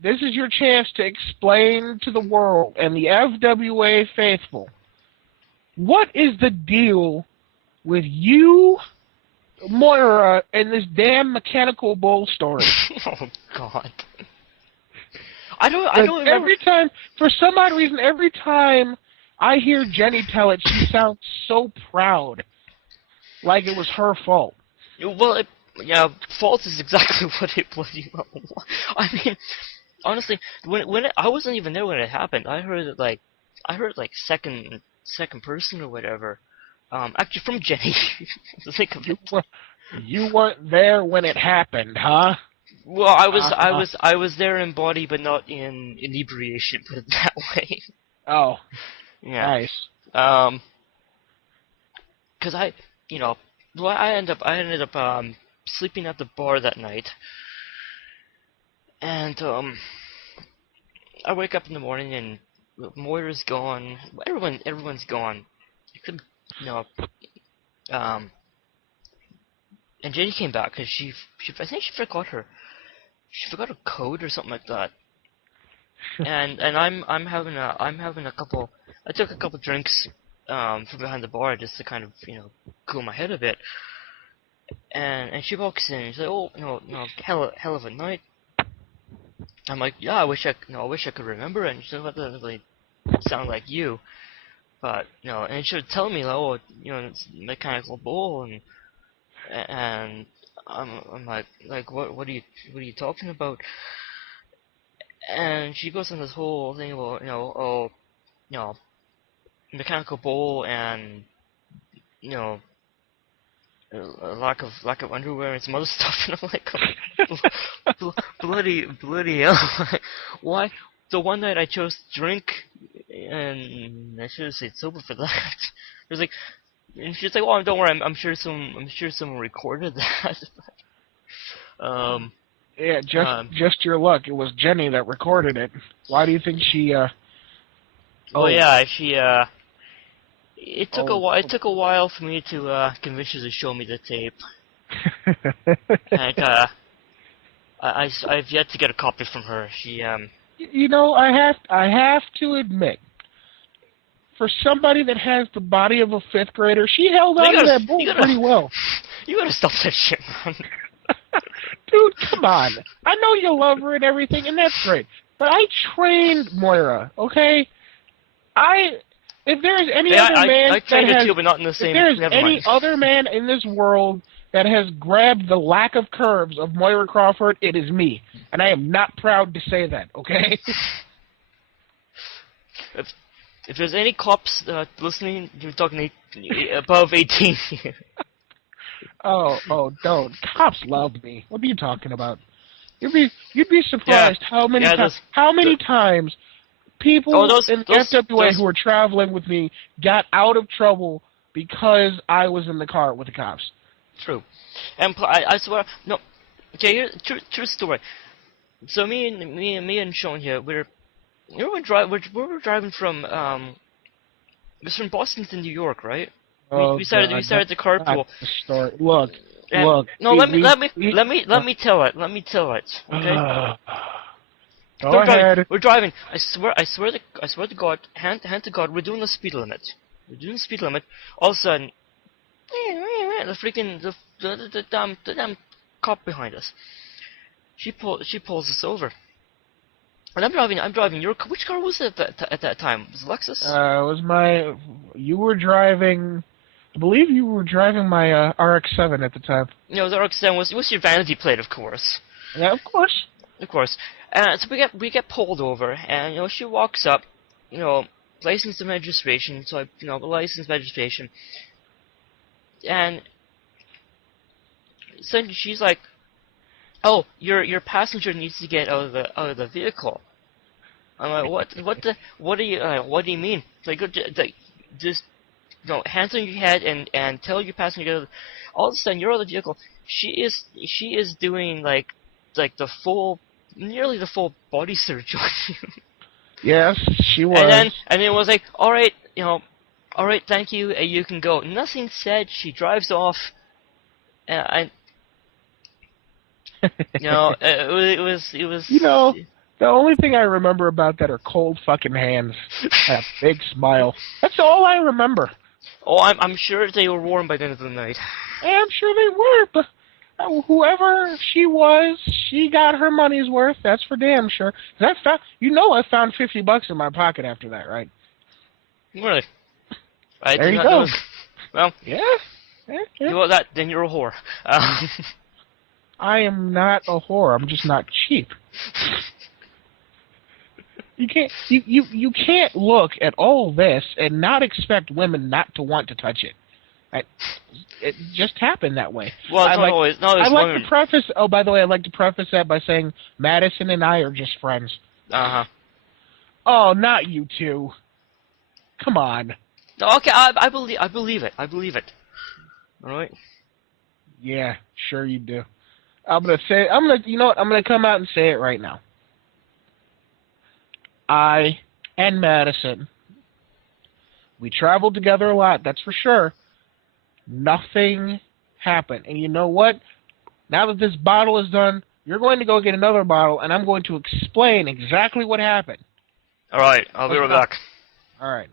This is your chance to explain to the world and the FWA faithful, what is the deal with you, Moira, and this damn mechanical bull story? Oh God. I don't remember. Every time, for some odd reason, every time I hear Jenny tell it, she sounds so proud, like it was her fault. Well, fault is exactly what it was. I mean, honestly, I wasn't even there when it happened. I heard it second person or whatever. Actually from Jenny. Think of it. You weren't there when it happened, huh? Well, I was there in body, but not in inebriation. Put it that way. Oh, yeah. Nice. 'Cause I ended up sleeping at the bar that night, and I wake up in the morning and Moira's gone. Everyone's gone. Except, and Jenny came back because I think she forgot her code or something like that. and I'm having a couple. I took a couple drinks from behind the bar just to kind of cool my head a bit. And she walks in and she's like, oh hell of a night. I'm like, yeah, I wish I could remember it. And she's like, that doesn't really sound like you. But and she would tell me like, oh it's mechanical bull and I'm like what are you talking about? And she goes on this whole thing about mechanical bull and lack of underwear and some other stuff, and I'm like, bloody hell! Why? The one night I chose to drink, and I should have stayed sober for that. It was like, and she's like, "Oh, don't worry, I'm sure someone recorded that." Yeah, just your luck. It was Jenny that recorded it. Why do you think she? Oh yeah, she. It took a while. It took a while for me to convince her to show me the tape. And I've yet to get a copy from her. She I have to admit, for somebody that has the body of a fifth grader, she held on to that bull pretty well. You gotta stop that shit, man. Dude, come on. I know you love her and everything, and that's great. But I trained Moira, okay? If there's any other man I trained her too, but not in the same. If there's any other man in this world that has grabbed the lack of curves of Moira Crawford, it is me. And I am not proud to say that, okay? If there's any cops listening, you're talking above 18 here. Oh, don't. Cops love me. What are you talking about? You'd be surprised how many times people in FWA who were traveling with me got out of trouble because I was in the car with the cops. True. And I swear, no. Okay, here's true story. So me and Shawn here, we were driving from it was from Boston to New York, right? We started the carpool. Look. No, let me tell it. Okay. Go ahead. We're driving. I swear to God, hand to God, we're doing the speed limit. All of a sudden, the damn cop behind us. She pulls us over. And I'm driving your car. Which car was it at that time? Was it Lexus? It was you were driving, I believe you were driving my RX-7 at the time. No, the RX-7 was your vanity plate, of course. Yeah, of course. Of course. So we get pulled over, and she walks up, license and registration. So license registration, and so she's like, "Oh, your passenger needs to get out of the vehicle." I'm like, "What do you mean?" It's like, just hands on your head and tell your passenger. All of a sudden, you're out of the vehicle. She is doing like nearly the full body search on you. Yes, she was. And then it was like, all right, thank you, you can go. Nothing said. She drives off, and You know, it was. You know, the only thing I remember about that are cold fucking hands and a big smile. That's all I remember. Oh, I'm sure they were warm by the end of the night. I'm sure they were, but whoever she was, she got her money's worth. That's for damn sure. I found $50 in my pocket after that, right? Really? There you go. Well, yeah. You know that? Then you're a whore. I am not a whore. I'm just not cheap. You can't look at all this and not expect women not to want to touch it. It just happened that way. Well, it's not always women. To preface. Oh, by the way, I'd like to preface that by saying Madison and I are just friends. Oh, not you two. Come on. Okay, I believe it. All right. Yeah, sure you do. You know what? I'm gonna come out and say it right now. I and Madison, we traveled together a lot, that's for sure. Nothing happened. And you know what? Now that this bottle is done, you're going to go get another bottle, and I'm going to explain exactly what happened. All right, I'll be right back. All right.